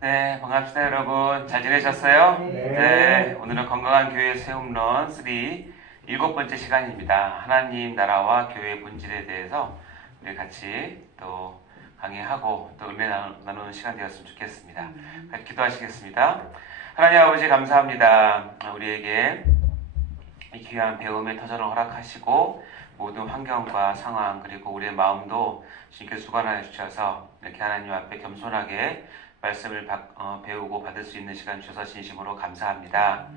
네, 반갑습니다, 여러분. 잘 지내셨어요? 네. 오늘은 건강한 교회 세움론 3 일곱 번째 시간입니다. 하나님 나라와 교회의 본질에 대해서 우리 같이 또 강의하고 또 은혜 나누는 시간 되었으면 좋겠습니다. 같이 기도하시겠습니다. 하나님 아버지 감사합니다. 우리에게 이 귀한 배움의 터전을 허락하시고 모든 환경과 상황 그리고 우리의 마음도 주님께 주관하여 주셔서 이렇게 하나님 앞에 겸손하게 말씀을 배우고 받을 수 있는 시간 주셔서 진심으로 감사합니다.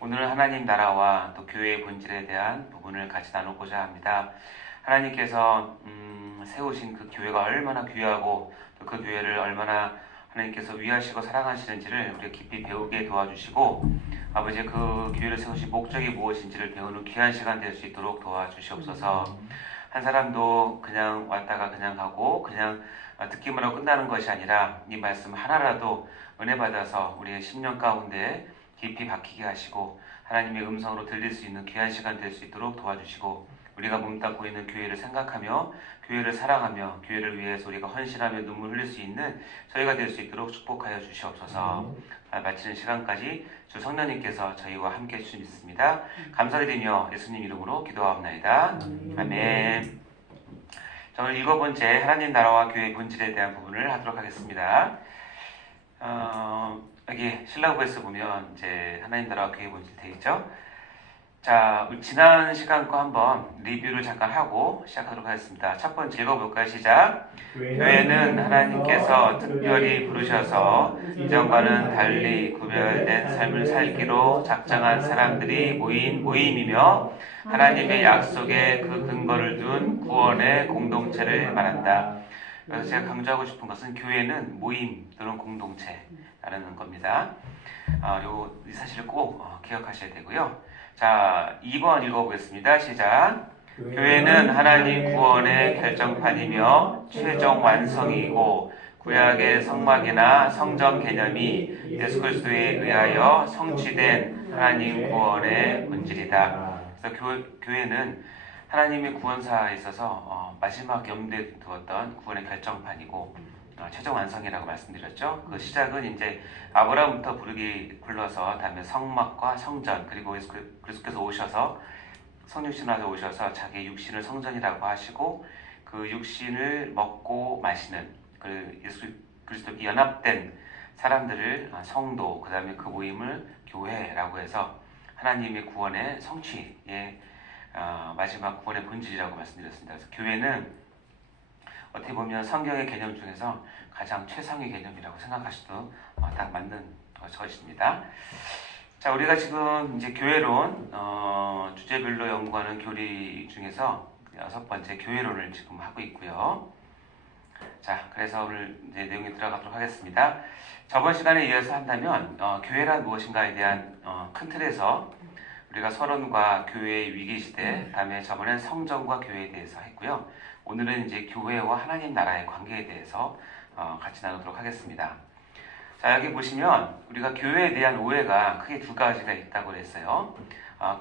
오늘은 하나님 나라와 또 교회의 본질에 대한 부분을 같이 나누고자 합니다. 하나님께서 세우신 그 교회가 얼마나 귀하고 또 그 교회를 얼마나 하나님께서 위하시고 사랑하시는지를 우리가 깊이 배우게 도와주시고 아버지 그 교회를 세우신 목적이 무엇인지를 배우는 귀한 시간 될 수 있도록 도와주시옵소서. 한 사람도 그냥 왔다가 그냥 가고 그냥 듣기만 하고 끝나는 것이 아니라 이 말씀 하나라도 은혜 받아서 우리의 심령 가운데 깊이 박히게 하시고 하나님의 음성으로 들릴 수 있는 귀한 시간 될 수 있도록 도와주시고 우리가 몸담고 있는 교회를 생각하며 교회를 사랑하며 교회를 위해서 우리가 헌신하며 눈물 흘릴 수 있는 저희가 될 수 있도록 축복하여 주시옵소서. 마치는 시간까지 주 성령님께서 저희와 함께 해주시 믿습니다. 감사드리며 예수님 이름으로 기도하옵나이다. 아멘. 자, 오늘 일곱 번째 하나님 나라와 교회의 본질에 대한 부분을 하도록 하겠습니다. 여기 신라구에서 보면 이제 하나님 나라와 교회의 본질 되어 있죠. 자, 지난 시간 거 한번 리뷰를 잠깐 하고 시작하도록 하겠습니다. 첫 번째 읽어볼까요? 시작. 교회는 하나님께서 특별히 부르셔서 이전과는 달리 구별된 삶을 살기로 작정한 사람들이 모인 모임이며 하나님의 약속에 그 근거를 둔 구원의 공동체를 말한다. 그래서 제가 강조하고 싶은 것은 교회는 모임 또는 공동체라는 겁니다. 이 사실을 꼭 기억하셔야 되고요. 자, 2번 읽어보겠습니다. 시작. 교회는 하나님 구원의 결정판이며 최종 완성이고 구약의 성막이나 성전 개념이 예수 그리스도에 의하여 성취된 하나님 구원의 본질이다. 그래서 교회는 하나님의 구원사에 있어서 마지막 염두에 두었던 구원의 결정판이고 최종 완성이라고 말씀드렸죠. 그 시작은 이제 아브라함부터 불러서 다음에 성막과 성전 그리고 예수 그리스도께서 오셔서 성육신하셔 오셔서 자기 육신을 성전이라고 하시고 그 육신을 먹고 마시는 그 예수 그리스도께 연합된 사람들을 성도 그 다음에 그 모임을 교회라고 해서 하나님의 구원의 성취의 마지막 구원의 본질이라고 말씀드렸습니다. 그래서 교회는 어떻게 보면 성경의 개념 중에서 가장 최상의 개념이라고 생각하셔도 딱 맞는 것입니다. 자, 우리가 지금 이제 교회론 주제별로 연구하는 교리 중에서 6번째 교회론을 지금 하고 있고요. 자, 그래서 오늘 이제 내용에 들어가도록 하겠습니다. 저번 시간에 이어서 한다면 교회란 무엇인가에 대한 큰 틀에서 우리가 서론과 교회의 위기 시대, 다음에 저번엔 성전과 교회에 대해서 했고요. 오늘은 이제 교회와 하나님 나라의 관계에 대해서 같이 나누도록 하겠습니다. 자, 여기 보시면 우리가 교회에 대한 오해가 크게 두 가지가 있다고 그랬어요.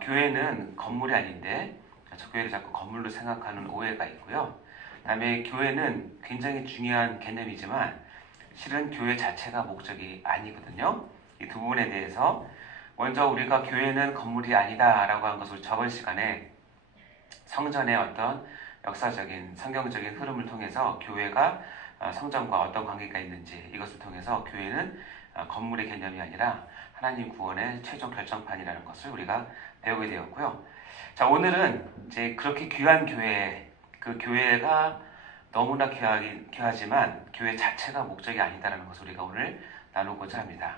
교회는 건물이 아닌데 저 교회를 자꾸 건물로 생각하는 오해가 있고요. 다음에 교회는 굉장히 중요한 개념이지만 실은 교회 자체가 목적이 아니거든요. 이 두 부분에 대해서 먼저 우리가 교회는 건물이 아니다 라고 한 것을 저번 시간에 성전의 어떤 역사적인 성경적인 흐름을 통해서 교회가 성전과 어떤 관계가 있는지 이것을 통해서 교회는 건물의 개념이 아니라 하나님 구원의 최종 결정판이라는 것을 우리가 배우게 되었고요. 자, 오늘은 이제 그렇게 귀한 교회, 그 교회가 너무나 귀하지만 교회 자체가 목적이 아니다라는 것을 우리가 오늘 나누고자 합니다.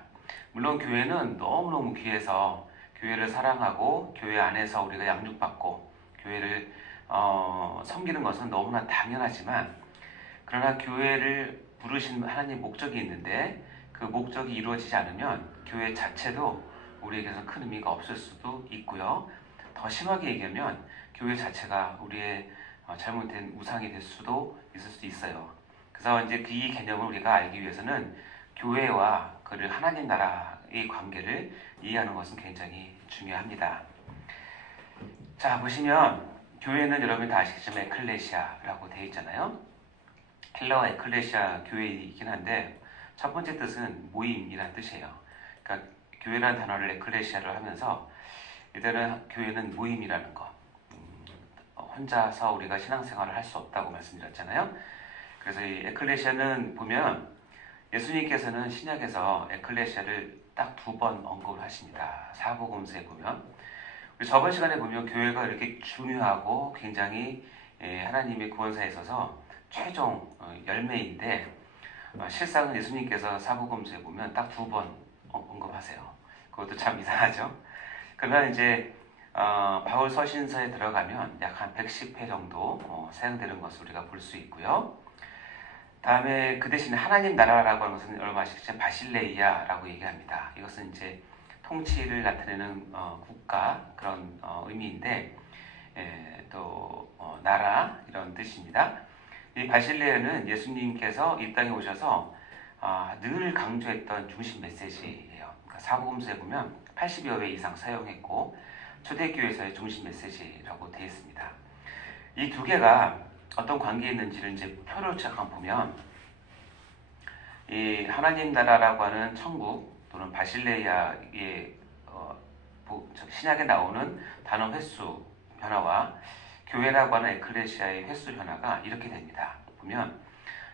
물론 교회는 너무너무 귀해서 교회를 사랑하고 교회 안에서 우리가 양육받고 교회를 섬기는 것은 너무나 당연하지만 그러나 교회를 부르신 하나님 목적이 있는데 그 목적이 이루어지지 않으면 교회 자체도 우리에게서 큰 의미가 없을 수도 있고요. 더 심하게 얘기하면 교회 자체가 우리의 잘못된 우상이 될 수도 있을 수도 있어요. 그래서 이제 이 개념을 우리가 알기 위해서는 교회와 그를 하나님 나라의 관계를 이해하는 것은 굉장히 중요합니다. 자, 보시면 교회는 여러분이 다 아시겠지만 에클레시아라고 되어 있잖아요. 헬라어 에클레시아 교회이긴 한데 첫 번째 뜻은 모임이라는 뜻이에요. 그러니까 교회라는 단어를 에클레시아를 하면서 이들은 교회는 모임이라는 거. 혼자서 우리가 신앙생활을 할 수 없다고 말씀드렸잖아요. 그래서 이 에클레시아는 보면 예수님께서는 신약에서 에클레시아를 딱 2번 언급을 하십니다. 사복음서에 보면 우리 저번 시간에 보면 교회가 이렇게 중요하고 굉장히 하나님의 구원사에 있어서 최종 열매인데 실상은 예수님께서 사복음서에 보면 딱 2번 언급하세요. 그것도 참 이상하죠. 그러면 이제 바울 서신서에 들어가면 약 한 110회 정도 사용되는 것을 우리가 볼 수 있고요. 다음에 그 대신에 하나님 나라라고 하는 것은 여러분 아시겠지만 바실레이아라고 얘기합니다. 이것은 이제 통치를 나타내는 국가 그런 의미인데 또 나라 이런 뜻입니다. 이 바실레아는 예수님께서 이 땅에 오셔서 늘 강조했던 중심 메시지예요. 그러니까 사복음서에 보면 80여 회 이상 사용했고 초대교회에서의 중심 메시지라고 되어 있습니다. 이 두 개가 어떤 관계에 있는지를 이제 표를 잠깐 보면 이 하나님 나라라고 하는 천국 또는 바실레이아의 신약에 나오는 단어 횟수 변화와 교회라고 하는 에클레시아의 횟수 변화가 이렇게 됩니다. 보면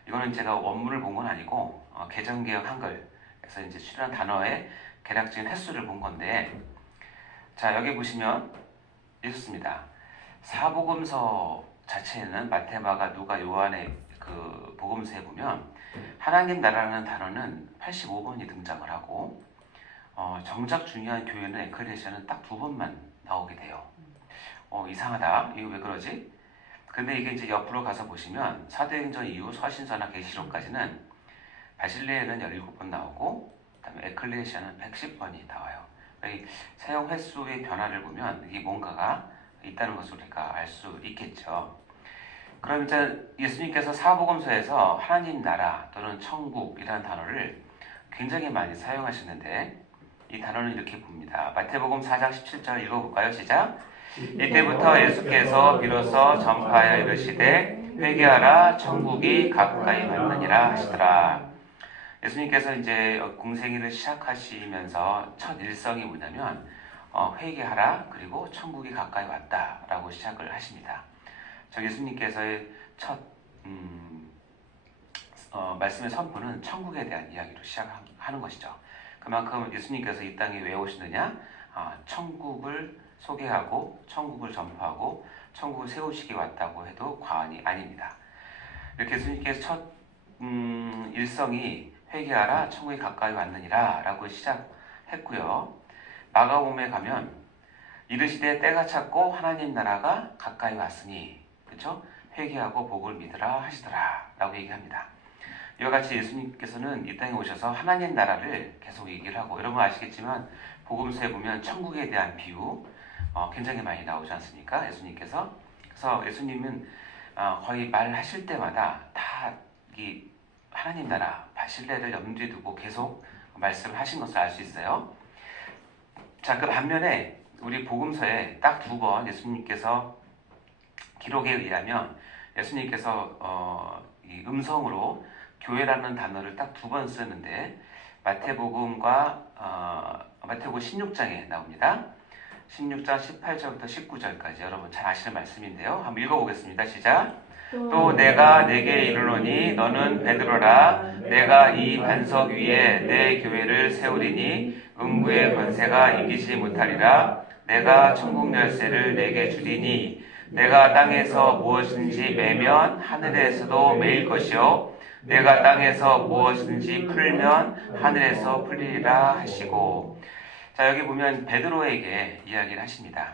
이거는 제가 원문을 본 건 아니고 개정개혁 한글에서 이제 출연한 단어의 개략적인 횟수를 본 건데 자 여기 보시면 이렇습니다. 사복음서 자체는 마태, 마가, 누가, 요한의 그 복음서에 보면 하나님 나라라는 단어는 85번이 등장을 하고 정작 중요한 교회는 에클레시아는 딱 2번만 나오게 돼요. 이상하다. 이거 왜 그러지? 근데 이게 이제 옆으로 가서 보시면 사도행전 이후 서신서나 계시록까지는 바실레아는 17번 나오고 그다음에 에클레시아는 110번이 나와요. 이 사용 횟수의 변화를 보면 이게 뭔가가 있다는 것을 우리가 알 수 있겠죠. 그럼 이제 예수님께서 사복음서에서 하나님 나라 또는 천국이라는 단어를 굉장히 많이 사용하시는데 이 단어는 이렇게 봅니다. 마태복음 4장 17절 읽어볼까요? 시작! 이때부터 예수께서 비로소 전파하여 이르시되 회개하라 천국이 가까이 왔느니라 하시더라. 예수님께서 이제 공생애를 시작하시면서 첫 일성이 뭐냐면 회개하라 그리고 천국이 가까이 왔다라고 시작을 하십니다. 저 예수님께서의 첫 말씀의 선포는 천국에 대한 이야기로 시작하는 것이죠. 그만큼 예수님께서 이 땅에 왜 오시느냐? 천국을 소개하고 천국을 전파하고 천국을 세우시기 왔다고 해도 과언이 아닙니다. 이렇게 예수님께서 첫 일성이 회개하라 천국이 가까이 왔느니라 라고 시작했고요. 마가복음에 가면 이르시되 때가 찼고 하나님 나라가 가까이 왔으니 그렇죠? 회개하고 복을 믿으라 하시더라 라고 얘기합니다. 이와 같이 예수님께서는 이 땅에 오셔서 하나님 나라를 계속 얘기를 하고 여러분 아시겠지만 복음서에 보면 천국에 대한 비유 굉장히 많이 나오지 않습니까? 예수님께서. 그래서 예수님은 거의 말하실 때마다 다 이 하나님 나라 바실레를 염두에 두고 계속 말씀을 하신 것을 알 수 있어요. 자, 그 반면에 우리 복음서에 딱 2번 예수님께서 기록에 의하면 예수님께서 이 음성으로 교회라는 단어를 딱 2번 쓰는데 마태복음과 마태복음 16장에 나옵니다. 16장 18절부터 19절까지 여러분 잘 아시는 말씀인데요. 한번 읽어보겠습니다. 시작! 또 내가 네게 이르노니 너는 베드로라 내가 이 반석 위에 내 교회를 세우리니 음부의 권세가 이기지 못하리라. 내가 천국 열쇠를 내게 주리니 내가 땅에서 무엇인지 매면 하늘에서도 매일 것이요 내가 땅에서 무엇인지 풀면 하늘에서 풀리리라 하시고. 자 여기 보면 베드로에게 이야기를 하십니다.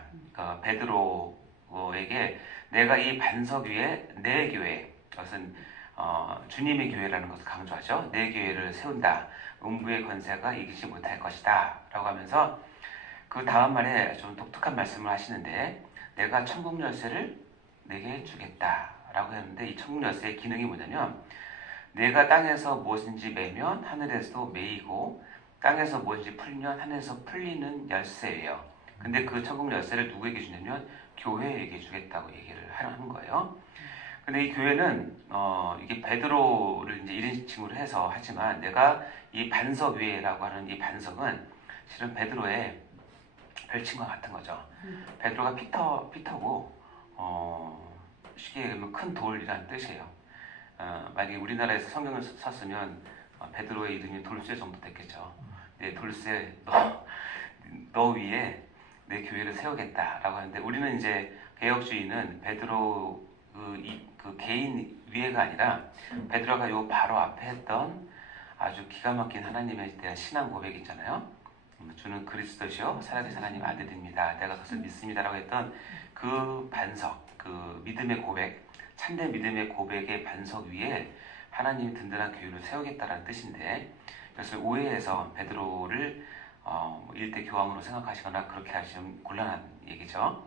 베드로에게 내가 이 반석 위에 내 교회, 그것은 주님의 교회라는 것을 강조하죠. 내 교회를 세운다. 음부의 권세가 이기지 못할 것이다. 라고 하면서 그 다음 말에 좀 독특한 말씀을 하시는데 내가 천국 열쇠를 내게 주겠다. 라고 했는데 이 천국 열쇠의 기능이 뭐냐면 내가 땅에서 무엇인지 매면 하늘에서도 매이고 땅에서 무엇인지 풀면 하늘에서 풀리는 열쇠예요. 근데 그 천국 열쇠를 누구에게 주냐면 교회에게 주겠다고 얘기를 하는 거예요. 근데 이 교회는 이게 베드로를 이제 1인칭으로 해서 하지만 내가 이 반석 위에라고 하는 이 반석은 실은 베드로의 별칭과 같은 거죠. 베드로가 피터고 쉽게 얘기하면 큰 돌이라는 뜻이에요. 만약에 우리나라에서 성경을 썼으면 베드로의 이름이 돌쇠 정도 됐겠죠. 네, 돌쇠 너 위에 내 교회를 세우겠다라고 하는데 우리는 이제 개혁주의는 베드로 그 개인 위에가 아니라 베드로가 요 바로 앞에 했던 아주 기가 막힌 하나님에 대한 신앙 고백이 있잖아요. 주는 그리스도시요 살아계신 하나님 아들입니다. 내가 그것을 믿습니다라고 했던 그 반석, 그 믿음의 고백, 참된 믿음의 고백의 반석 위에 하나님이 든든한 교회를 세우겠다라는 뜻인데 그것을 오해해서 베드로를 일대 교황으로 생각하시거나 그렇게 하시면 곤란한 얘기죠.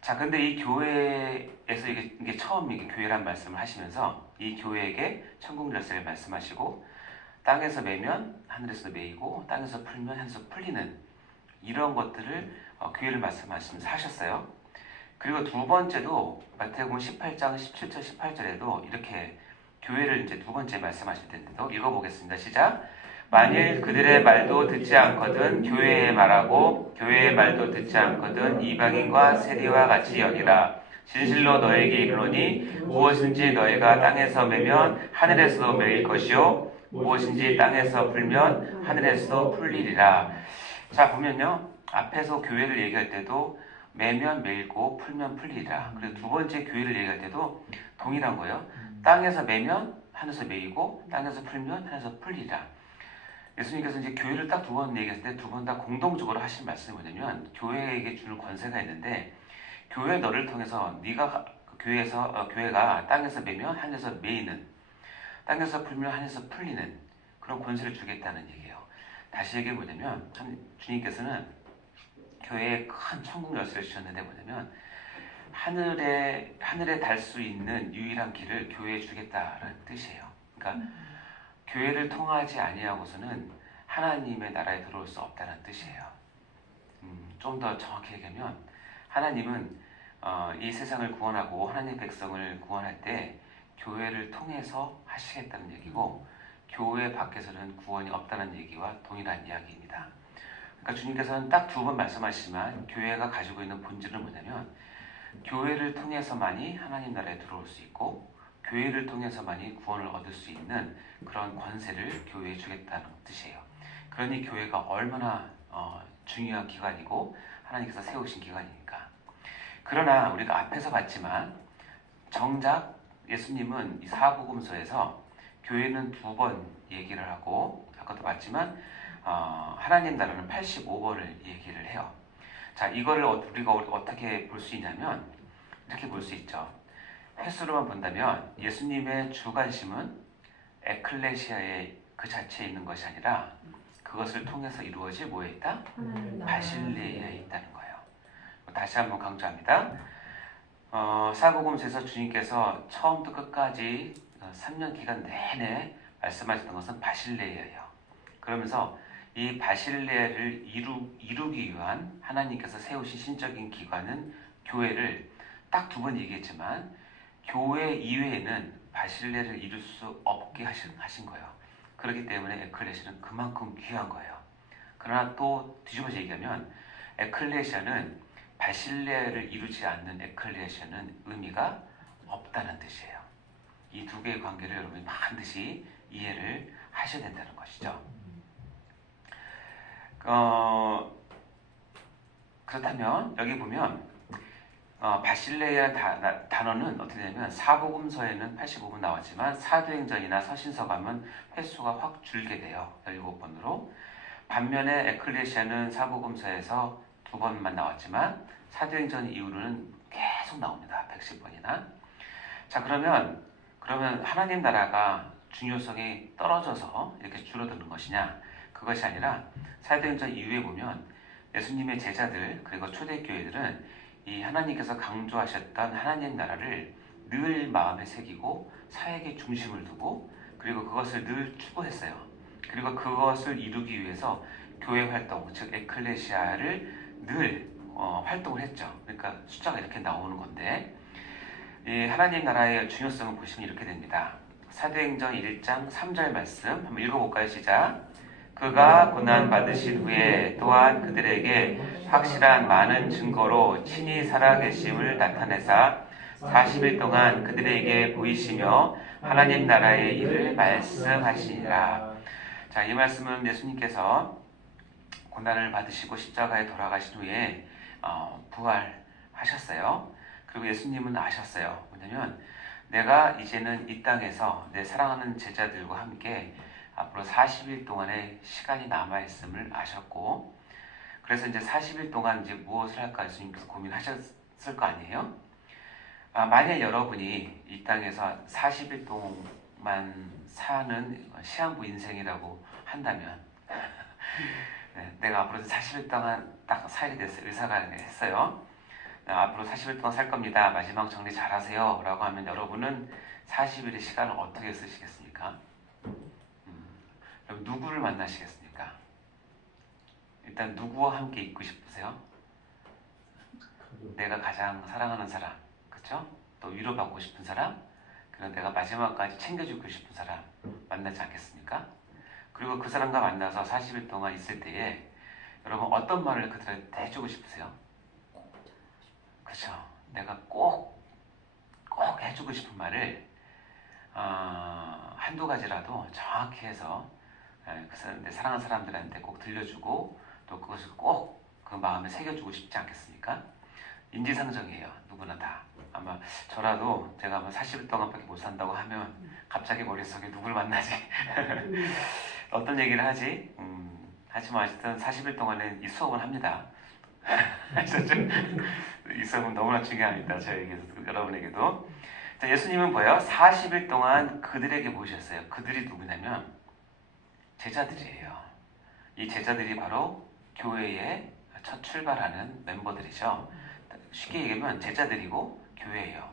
자, 근데 이 교회에서 이게 처음 이게 교회란 말씀을 하시면서 이 교회에게 천국 열쇠를 말씀하시고 땅에서 매면 하늘에서 매이고 땅에서 풀면 하늘에서 풀리는 이런 것들을 교회를 말씀하시면서 하셨어요. 그리고 두 번째도 마태복음 18장 17절 18절에도 이렇게 교회를 이제 두 번째 말씀하실 텐데도 읽어보겠습니다. 시작. 만일 그들의 말도 듣지 않거든 교회의 말하고 교회의 말도 듣지 않거든 이방인과 세리와 같이 여기라. 진실로 너에게 이르노니 무엇인지 너희가 땅에서 매면 하늘에서도 매일 것이요 무엇인지 땅에서 풀면 하늘에서도 풀리리라. 자, 보면요 앞에서 교회를 얘기할 때도 매면 매일고 풀면 풀리리라. 그리고 두 번째 교회를 얘기할 때도 동일한 거예요. 땅에서 매면 하늘에서 매이고 땅에서 풀면 하늘에서 풀리리라. 예수님께서 이제 교회를 딱 두 번 얘기했을 때 두 번 다 공동적으로 하신 말씀이 뭐냐면 교회에게 주는 권세가 있는데 교회 너를 통해서 네가 교회가 땅에서 매면 하늘에서 매이는 땅에서 풀면 하늘에서 풀리는 그런 권세를 주겠다는 얘기예요. 다시 얘기해 보자면 주님께서는 교회에 큰 천국 열쇠를 주셨는데 뭐냐면 하늘에 달 수 있는 유일한 길을 교회에 주겠다는 뜻이에요. 그러니까 교회를 통하지 아니하고서는 하나님의 나라에 들어올 수 없다는 뜻이에요. 좀 더 정확히 얘기하면 하나님은 이 세상을 구원하고 하나님의 백성을 구원할 때 교회를 통해서 하시겠다는 얘기고 교회 밖에서는 구원이 없다는 얘기와 동일한 이야기입니다. 그러니까 주님께서는 딱 두 번 말씀하시지만 교회가 가지고 있는 본질은 뭐냐면 교회를 통해서만이 하나님 나라에 들어올 수 있고 교회를 통해서만이 구원을 얻을 수 있는 그런 권세를 교회에 주겠다는 뜻이에요. 그러니 교회가 얼마나 중요한 기관이고 하나님께서 세우신 기관이니까. 그러나 우리가 앞에서 봤지만 정작 예수님은 이 사복음서에서 교회는 두 번 얘기를 하고 아까도 봤지만 하나님 나라는 85번을 얘기를 해요. 자, 이거를 우리가 어떻게 볼 수 있냐면 이렇게 볼 수 있죠. 횟수로만 본다면 예수님의 주관심은 에클레시아의 그 자체에 있는 것이 아니라 그것을 통해서 이루어질 뭐에 있다? 바실레아에 있다는 거예요. 다시 한번 강조합니다. 사복음서에서 주님께서 처음부터 끝까지 3년 기간 내내 말씀하셨던 것은 바실레아예요. 그러면서 이 바실레아를 이루기 위한 하나님께서 세우신 신적인 기관은 교회를 딱 두 번 얘기했지만 교회 이외에는 바실레아를 이룰 수 없게 하신 거예요. 그렇기 때문에 에클레시아는 그만큼 귀한 거예요. 그러나 또 뒤집어서 얘기하면 에클레시아는 바실레아를 이루지 않는 에클레시아는 의미가 없다는 뜻이에요. 이 두 개의 관계를 여러분이 반드시 이해를 하셔야 된다는 것이죠. 그렇다면 여기 보면 바실레아 단어는 어떻게 되냐면 사복음서에는 85번 나왔지만 사도행전이나 서신서 가면 횟수가 확 줄게 돼요. 17번으로. 반면에 에클레시아는 사복음서에서 2번만 나왔지만 사도행전 이후로는 계속 나옵니다. 110번이나. 자, 그러면 하나님 나라가 중요성이 떨어져서 이렇게 줄어드는 것이냐? 그것이 아니라 사도행전 이후에 보면 예수님의 제자들 그리고 초대교회들은 이 하나님께서 강조하셨던 하나님 나라를 늘 마음에 새기고 사역의 중심을 두고 그리고 그것을 늘 추구했어요. 그리고 그것을 이루기 위해서 교회 활동, 즉 에클레시아를 늘 활동을 했죠. 그러니까 숫자가 이렇게 나오는 건데 이 하나님 나라의 중요성을 보시면 이렇게 됩니다. 사도행전 1장 3절 말씀 한번 읽어볼까요? 시작. 그가 고난 받으신 후에 또한 그들에게 확실한 많은 증거로 친히 살아계심을 나타내사 40일 동안 그들에게 보이시며 하나님 나라의 일을 말씀하시니라. 자, 이 말씀은 예수님께서 고난을 받으시고 십자가에 돌아가신 후에 부활하셨어요. 그리고 예수님은 아셨어요. 뭐냐면 내가 이제는 이 땅에서 내 사랑하는 제자들과 함께 앞으로 40일 동안의 시간이 남아있음을 아셨고, 그래서 이제 40일 동안 이제 무엇을 할까 예수님께서 고민하셨을 거 아니에요? 만약 여러분이 이 땅에서 40일 동안 사는 시한부 인생이라고 한다면, 네, 내가 앞으로 40일 동안 딱 살게 됐어요. 의사가 했어요. 앞으로 40일 동안 살 겁니다. 마지막 정리 잘하세요. 라고 하면 여러분은 40일의 시간을 어떻게 쓰시겠습니까? 그럼 누구를 만나시겠습니까? 일단 누구와 함께 있고 싶으세요? 내가 가장 사랑하는 사람, 그렇죠? 또 위로받고 싶은 사람, 그리고 내가 마지막까지 챙겨주고 싶은 사람 만나지 않겠습니까? 그리고 그 사람과 만나서 40일 동안 있을 때에 여러분 어떤 말을 그들한테 해주고 싶으세요? 그렇죠? 내가 꼭 해주고 싶은 말을 한두 가지라도 정확히 해서 내 사랑하는 사람들한테 꼭 들려주고 또 그것을 꼭 그 마음에 새겨주고 싶지 않겠습니까? 인지상정이에요. 누구나 다. 아마 저라도 제가 아마 40일 동안밖에 못 산다고 하면 갑자기 머릿속에 누굴 만나지? 어떤 얘기를 하지? 하지만 어쨌든 40일 동안은 이 수업은 합니다. 이 수업은 너무나 중요합니다. 저에게도 여러분에게도. 자, 예수님은 뭐예요? 40일 동안 그들에게 보셨어요. 그들이 누구냐면 제자들이에요. 이 제자들이 바로 교회의 첫 출발하는 멤버들이죠. 쉽게 얘기하면 제자들이고 교회예요.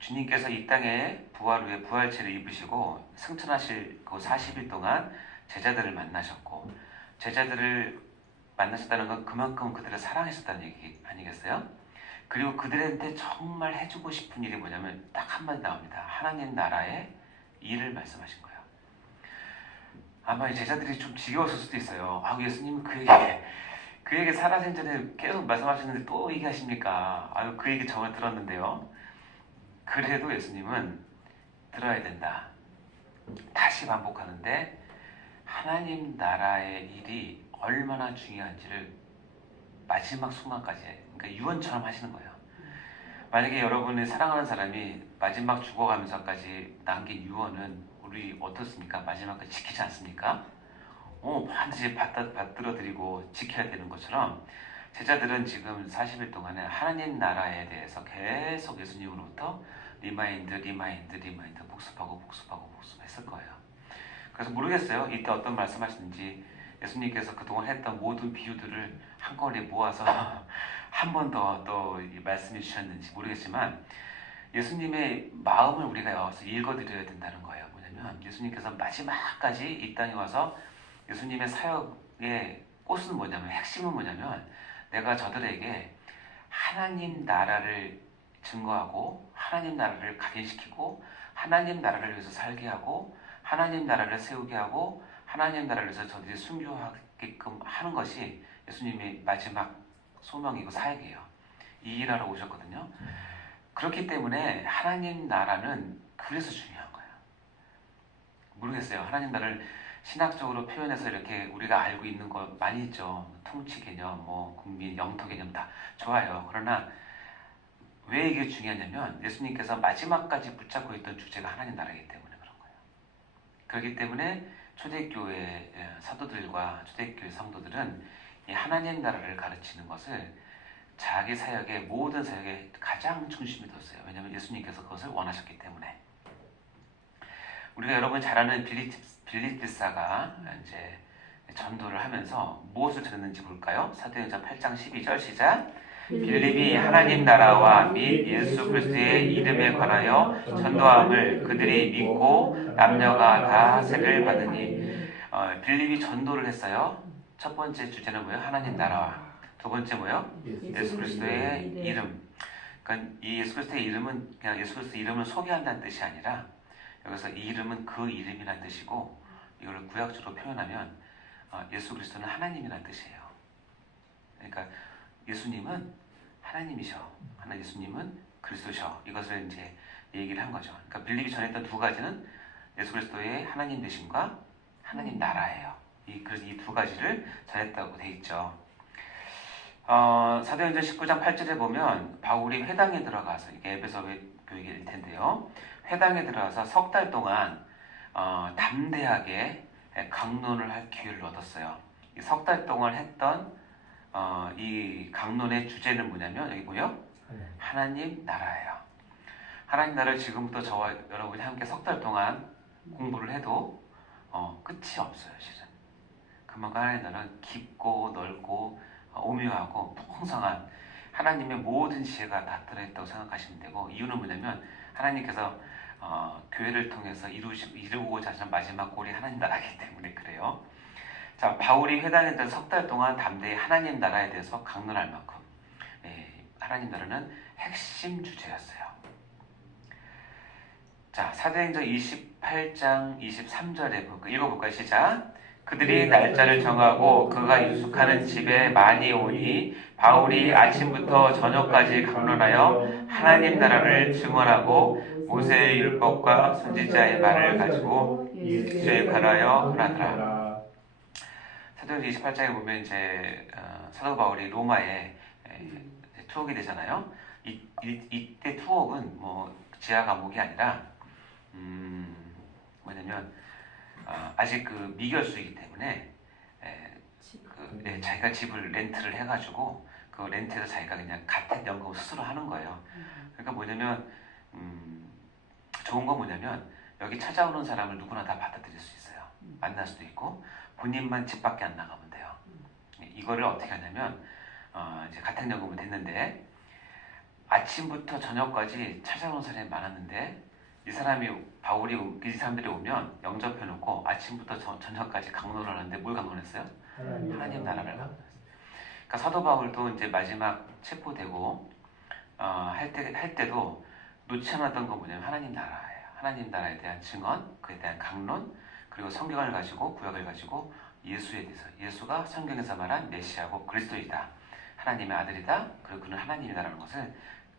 주님께서 이 땅에 부활 후에 부활체를 입으시고 승천하실 그 40일 동안 제자들을 만나셨고, 제자들을 만나셨다는 건 그만큼 그들을 사랑하셨다는 얘기 아니겠어요? 그리고 그들한테 정말 해주고 싶은 일이 뭐냐면 딱 한마디 나옵니다. 하나님 나라의 일을 말씀하신 거예요. 아마 제자들이 좀 지겨웠을 수도 있어요. 예수님은 그 얘기 살아생전에 계속 말씀하셨는데 또 얘기하십니까? 그 얘기 정말 들었는데요. 그래도 예수님은 들어야 된다. 다시 반복하는데 하나님 나라의 일이 얼마나 중요한지를 마지막 순간까지, 그러니까 유언처럼 하시는 거예요. 만약에 여러분이 사랑하는 사람이 마지막 죽어가면서까지 남긴 유언은 우리 어떻습니까? 마지막까지 지키지 않습니까? 반드시 받들어드리고 지켜야 되는 것처럼 제자들은 지금 40일 동안에 하나님 나라에 대해서 계속 예수님으로부터 리마인드 복습하고 복습했을 거예요. 그래서 모르겠어요. 이때 어떤 말씀하시는지, 예수님께서 그동안 했던 모든 비유들을 한꺼번에 모아서 한 번 더 말씀해 주셨는지 모르겠지만 예수님의 마음을 우리가 여기서 읽어드려야 된다는 거예요. 뭐냐면 예수님께서 마지막까지 이 땅에 와서 예수님의 사역의 꽃은 뭐냐면, 핵심은 뭐냐면 내가 저들에게 하나님 나라를 증거하고 하나님 나라를 각인시키고 하나님 나라를 위해서 살게 하고 하나님 나라를 세우게 하고 하나님 나라를 위해서 저들이 순교하게끔 하는 것이 예수님의 마지막 소명이고 사역이에요. 이 일하러 오셨거든요. 그렇기 때문에 하나님 나라는 그래서 중요한 거예요. 모르겠어요. 하나님 나라를 신학적으로 표현해서 이렇게 우리가 알고 있는 거 많이 있죠. 통치 개념, 국민, 영토 개념 다 좋아요. 그러나 왜 이게 중요하냐면 예수님께서 마지막까지 붙잡고 있던 주제가 하나님 나라이기 때문에 그런 거예요. 그렇기 때문에 초대교회 사도들과 초대교회 성도들은 이 하나님 나라를 가르치는 것을 자기 사역의 모든 사역의 가장 중심에 뒀어요. 왜냐하면 예수님께서 그것을 원하셨기 때문에. 우리가 여러분 잘 아는 빌립보사가 이제 전도를 하면서 무엇을 들었는지 볼까요? 사도행전 8장 12절 시작. 빌립이 하나님 나라와 및 예수 그리스도의 이름에 관하여 전도함을 그들이 믿고 남녀가 다 세례를 받으니, 빌립이 전도를 했어요. 첫 번째 주제는 뭐예요? 하나님 나라와. 두 번째 뭐예요? 예수 그리스도의 이름. 그러니까 이 예수 그리스도의 이름은 그냥 예수 그리스도 이름을 소개한다는 뜻이 아니라 여기서 이 이름은 그 이름이라는 뜻이고 이걸 구약적으로 표현하면 예수 그리스도는 하나님이라는 뜻이에요. 그러니까 예수님은 하나님이셔. 예수님은 그리스도셔. 이것을 이제 얘기를 한 거죠. 그러니까 빌립이 전했던 두 가지는 예수 그리스도의 하나님 되심과 하나님 나라예요. 그래서 이 두 가지를 전했다고 돼 있죠. 사도행전 19장 8절에 보면 바울이 회당에 들어가서 이게 에베소 교회일 텐데요. 회당에 들어가서 석 달 동안 담대하게 강론을 할 기회를 얻었어요. 이 석 달 동안 했던 이 강론의 주제는 뭐냐면 여기 보여? 하나님 나라예요. 하나님 나라를 지금부터 저와 여러분이 함께 석 달 동안 공부를 해도 끝이 없어요. 실은 그만큼 하나님 나라는 깊고 넓고 오묘하고 풍성한 하나님의 모든 지혜가 다 들어있다고 생각하시면 되고, 이유는 뭐냐면 하나님께서 교회를 통해서 이루고자 하시는 마지막 골이 하나님 나라이기 때문에 그래요. 자, 바울이 회당에 대해서 석 달 동안 담대히 하나님 나라에 대해서 강론할 만큼 하나님 나라는 핵심 주제였어요. 자, 사도행전 28장 23절에 읽어볼까요? 시작. 그들이 날짜를 정하고 그가 유숙하는 집에 많이 오니 바울이 아침부터 저녁까지 강론하여 하나님 나라를 증언하고 모세의 율법과 선지자의 말을 가지고 예수에 관하여 말하더라. 사도행전 28장에 보면 이제 사도 바울이 로마에 투옥이 되잖아요. 이때 투옥은 뭐 지하 감옥이 아니라 뭐냐면 아직 그 미결수이기 때문에 자기가 집을 렌트를 해가지고 그 렌트에서 자기가 그냥 가택연금을 스스로 하는 거예요. 그러니까 뭐냐면 좋은 건 뭐냐면 여기 찾아오는 사람을 누구나 다 받아들일 수 있어요. 만날 수도 있고 본인만 집 밖에 안 나가면 돼요. 이거를 어떻게 하냐면 이제 가택연금을 냈는데 아침부터 저녁까지 찾아오는 사람이 많았는데 이 사람들이 오면 영접해놓고 아침부터 저녁까지 강론을 하는데 뭘 강론했어요? 하나님 나라를 강론했어요. 그러니까 사도 바울도 이제 마지막 체포되고 할 때도 놓지 않았던 건 뭐냐면 하나님 나라예요. 하나님 나라에 대한 증언, 그에 대한 강론, 그리고 성경을 가지고 구약을 가지고 예수에 대해서 예수가 성경에서 말한 메시아고 그리스도이다. 하나님의 아들이다. 그리고 그는 하나님이다라는 것을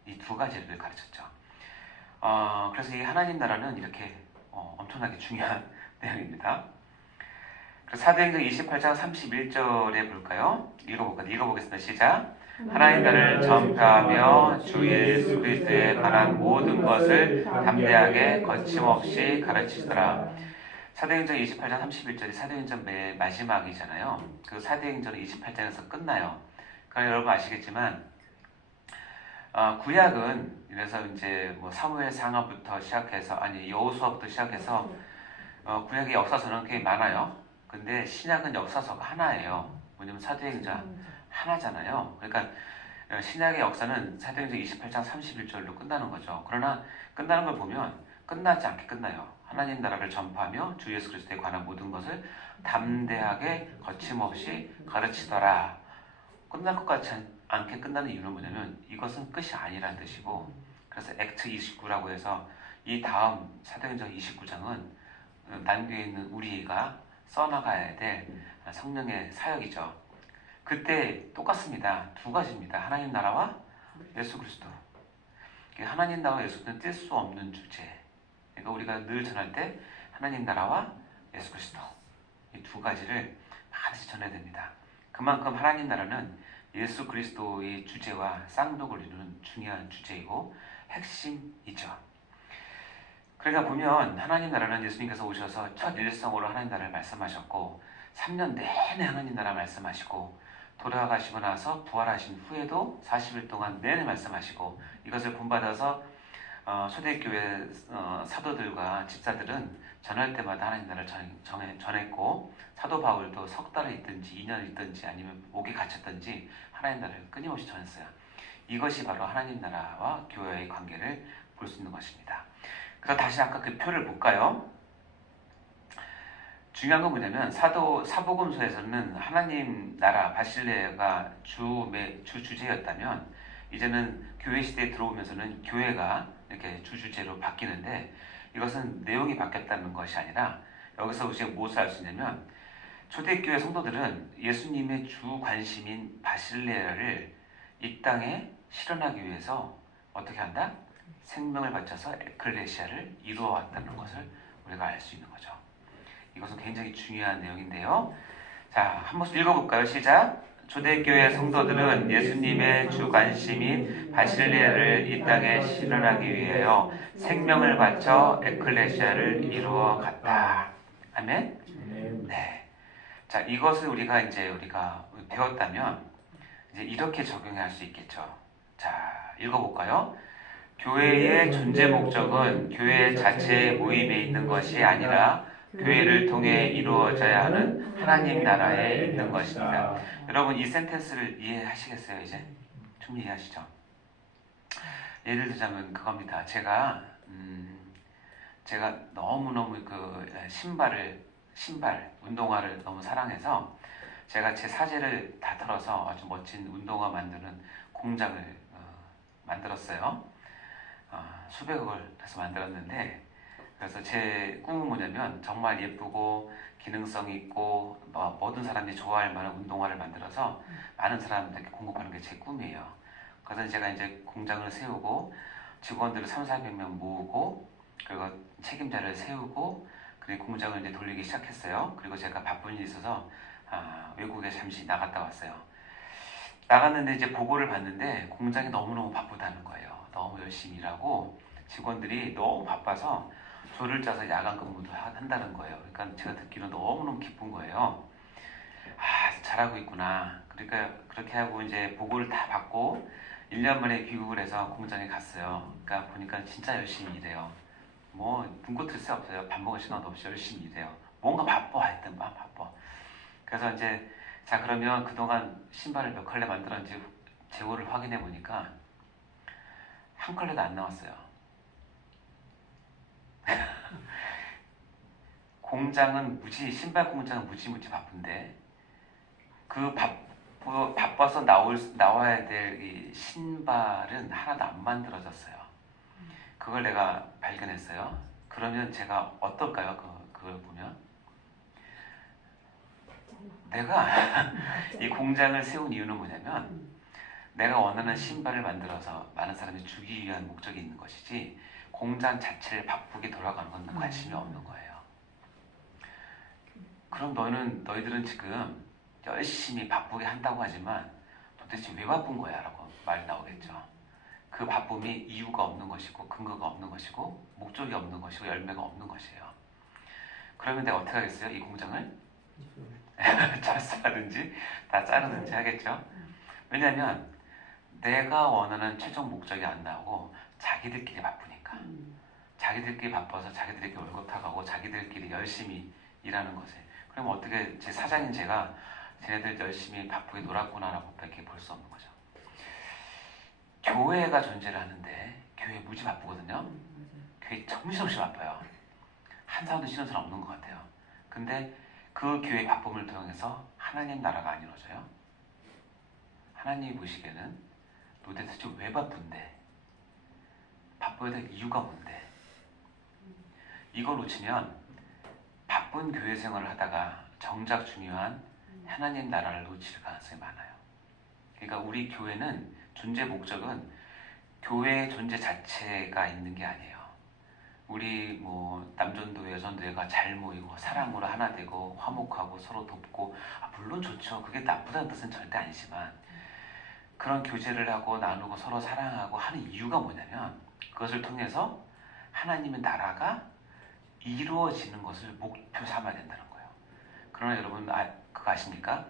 이 두 가지를 가르쳤죠. 그래서 이 하나님 나라는 이렇게 엄청나게 중요한 내용입니다. 그래서 사도행전 28장 31절에 볼까요? 읽어보겠습니다. 시작. 하나님 나라를 전파하며 주 예수 그리스도에 관한 모든 것을 담대하게 거침없이 가르치시더라. 사도행전 28장 31절이 사도행전 맨 마지막이잖아요. 그 사도행전은 28장에서 끝나요. 그러니까 여러분 아시겠지만 구약은 그래서 이제 뭐 사무엘 상하부터 시작해서 여호수아부터 시작해서 구약의 역사서는 꽤 많아요. 근데 신약은 역사서가 하나예요. 뭐냐면 사도행전 하나잖아요. 그러니까 신약의 역사는 사도행전 28장 31절로 끝나는 거죠. 그러나 끝나는 걸 보면 끝나지 않게 끝나요. 하나님 나라를 전파하며 주 예수 그리스도에 관한 모든 것을 담대하게 거침없이 가르치더라. 끝날 것 같지 않게 끝나는 이유는 뭐냐면 이것은 끝이 아니라는 뜻이고, 그래서 액트 29라고 해서 이 다음 사도행전 29장은 남겨에 있는 우리가 써나가야 될 성령의 사역이죠. 그때 똑같습니다. 두 가지입니다. 하나님 나라와 예수 그리스도. 하나님 나라와 예수 그리스도는 뗄 수 없는 주제. 그러니까 우리가 늘 전할 때 하나님 나라와 예수 그리스도 이 두 가지를 반드시 전해야 됩니다. 그만큼 하나님 나라는 예수 그리스도의 주제와 쌍벽을 이루는 중요한 주제이고 핵심이죠. 그러니까 보면 하나님 나라는 예수님께서 오셔서 첫 일성으로 하나님 나라를 말씀하셨고 3년 내내 하나님 나라 말씀하시고 돌아가시고 나서 부활하신 후에도 40일 동안 내내 말씀하시고, 이것을 본받아서 초대교회 사도들과 집사들은 전할 때마다 하나님 나라를 전했고, 사도 바울도 석 달을 있든지 2년을 있든지 아니면 옥에 갇혔든지 하나님 나라를 끊임없이 전했어요. 이것이 바로 하나님 나라와 교회의 관계를 볼 수 있는 것입니다. 그래서 다시 아까 그 표를 볼까요? 중요한 건 뭐냐면 사복음서에서는 하나님 나라 바실레가 주제였다면 이제는 교회 시대에 들어오면서는 교회가 이렇게 주주제로 바뀌는데 이것은 내용이 바뀌었다는 것이 아니라 여기서 우리가 무엇을 알 수 있냐면 초대교회 성도들은 예수님의 주 관심인 바실레아를 이 땅에 실현하기 위해서 어떻게 한다? 생명을 바쳐서 에클레시아를 이루어왔다는 것을 우리가 알 수 있는 거죠. 이것은 굉장히 중요한 내용인데요. 자, 한 번씩 읽어볼까요? 시작! 초대교회 성도들은 예수님의 주 관심인 바실레아를 이 땅에 실현하기 위하여 생명을 바쳐 에클레시아를 이루어 갔다. 아멘? 네. 자, 이것을 우리가 배웠다면 이제 이렇게 적용할 수 있겠죠. 자, 읽어볼까요? 교회의 존재 목적은 교회 자체의 모임에 있는 것이 아니라 교회를 통해 이루어져야 하는 하나님 나라에 있는 것입니다. 여러분 이 센텐스를 이해하시겠어요? 이제 충분히 이해하시죠? 예를 들자면 그겁니다. 제가 너무너무 신발 운동화를 너무 사랑해서 제가 제 사재를 다 털어서 아주 멋진 운동화 만드는 공장을 만들었어요. 수백억을 해서 만들었는데, 그래서 제 꿈은 뭐냐면 정말 예쁘고 기능성 있고 모든 사람들이 좋아할 만한 운동화를 만들어서 많은 사람들에게 공급하는 게 제 꿈이에요. 그래서 제가 이제 공장을 세우고 직원들을 300~400명 모으고 그리고 책임자를 세우고 그리고 공장을 이제 돌리기 시작했어요. 그리고 제가 바쁜 일이 있어서 외국에 잠시 나갔다 왔어요. 나갔는데 이제 보고를 받는데 공장이 너무너무 바쁘다는 거예요. 너무 열심히 일하고 직원들이 너무 바빠서 조를 짜서 야간 근무도 한다는 거예요. 그러니까 제가 듣기로 너무너무 기쁜 거예요. 잘하고 있구나. 그러니까 그렇게 하고 이제 보고를 다 받고 1년 만에 귀국을 해서 공장에 갔어요. 그러니까 보니까 진짜 열심히 일해요. 뭐 눈코 뜰 새 없어요. 밥 먹을 시간도 없이 열심히 일해요. 뭔가 바빠 하여튼 바빠. 그래서 이제 자 그러면 그동안 신발을 몇 컬레 만들었는지 재고를 확인해 보니까 한 컬레도 안 나왔어요. 신발 공장은 무지무지 바쁜데 바빠서 나와야 될 이 신발은 하나도 안 만들어졌어요. 그걸 내가 발견했어요. 그러면 제가 어떨까요? 그걸 보면 내가 이 공장을 세운 이유는 뭐냐면 내가 원하는 신발을 만들어서 많은 사람이 주기 위한 목적이 있는 것이지 공장 자체를 바쁘게 돌아가는 건 관심이 없는 거예요. 그럼 너희들은 지금 열심히 바쁘게 한다고 하지만 도대체 왜 바쁜 거야? 라고 말이 나오겠죠. 그 바쁨이 이유가 없는 것이고 근거가 없는 것이고 목적이 없는 것이고 열매가 없는 것이에요. 그러면 내가 어떻게 하겠어요? 이 공장을? 철수하든지 다 자르든지 하겠죠. 왜냐하면 내가 원하는 최종 목적이 안 나오고 자기들끼리 바쁘니까. 자기들끼리 바빠서 자기들끼리 월급 타가고 자기들끼리 열심히 일하는 것에. 그럼 어떻게 제 사장인 제가 쟤네들 열심히 바쁘게 놀았구나라고 밖에 볼 수 없는 거죠. 교회가 존재를 하는데 교회 무지 바쁘거든요. 교회 정신없이 바빠요. 한 사람도 쉬는 사람 없는 것 같아요. 근데 그 교회 바쁨을 통해서 하나님 나라가 안 이루어져요. 하나님이 보시기에는 도대체 왜 바쁜데? 바빠야 될 이유가 뭔데? 이걸 놓치면 바쁜 교회 생활을 하다가 정작 중요한 하나님 나라를 놓칠 가능성이 많아요. 그러니까 우리 교회는 존재 목적은 교회의 존재 자체가 있는 게 아니에요. 우리 남전도회, 여전도회가 잘 모이고 사랑으로 하나 되고 화목하고 서로 돕고 물론 좋죠. 그게 나쁘다는 뜻은 절대 아니지만 그런 교제를 하고 나누고 서로 사랑하고 하는 이유가 뭐냐면 그것을 통해서 하나님의 나라가 이루어지는 것을 목표 삼아야 된다는 거예요. 그러나 여러분 그거 아십니까?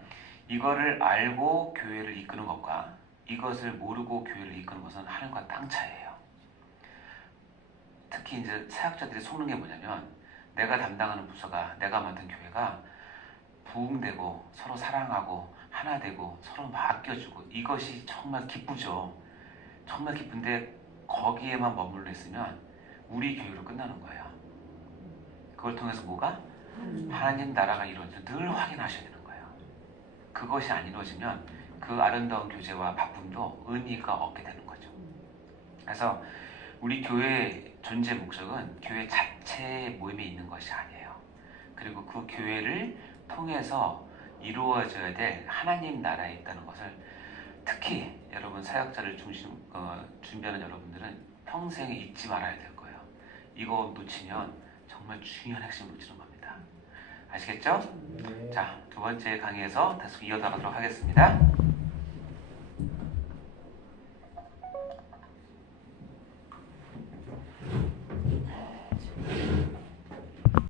이거를 알고 교회를 이끄는 것과 이것을 모르고 교회를 이끄는 것은 하늘과 땅 차이예요. 특히 이제 사역자들이 속는 게 뭐냐면 내가 담당하는 부서가 내가 만든 교회가 부흥되고 서로 사랑하고 하나 되고 서로 맡겨주고 이것이 정말 기쁘죠. 정말 기쁜데 거기에만 머물러 있으면 우리 교회로 끝나는 거예요. 그걸 통해서 뭐가? 하나님 나라가 이루어져 늘 확인하셔야 되는 거예요. 그것이 안 이루어지면 그 아름다운 교제와 바쁨도 의미가 없게 되는 거죠. 그래서 우리 교회의 존재 목적은 교회 자체의 모임에 있는 것이 아니에요. 그리고 그 교회를 통해서 이루어져야 될 하나님 나라에 있다는 것을 특히 여러분 사역자를 준비하는 여러분들은 평생 잊지 말아야 될 거예요. 이거 놓치면 정말 중요한 핵심을 놓치는 겁니다. 아시겠죠? 자, 두 번째 강의에서 계속 이어나가도록 하겠습니다.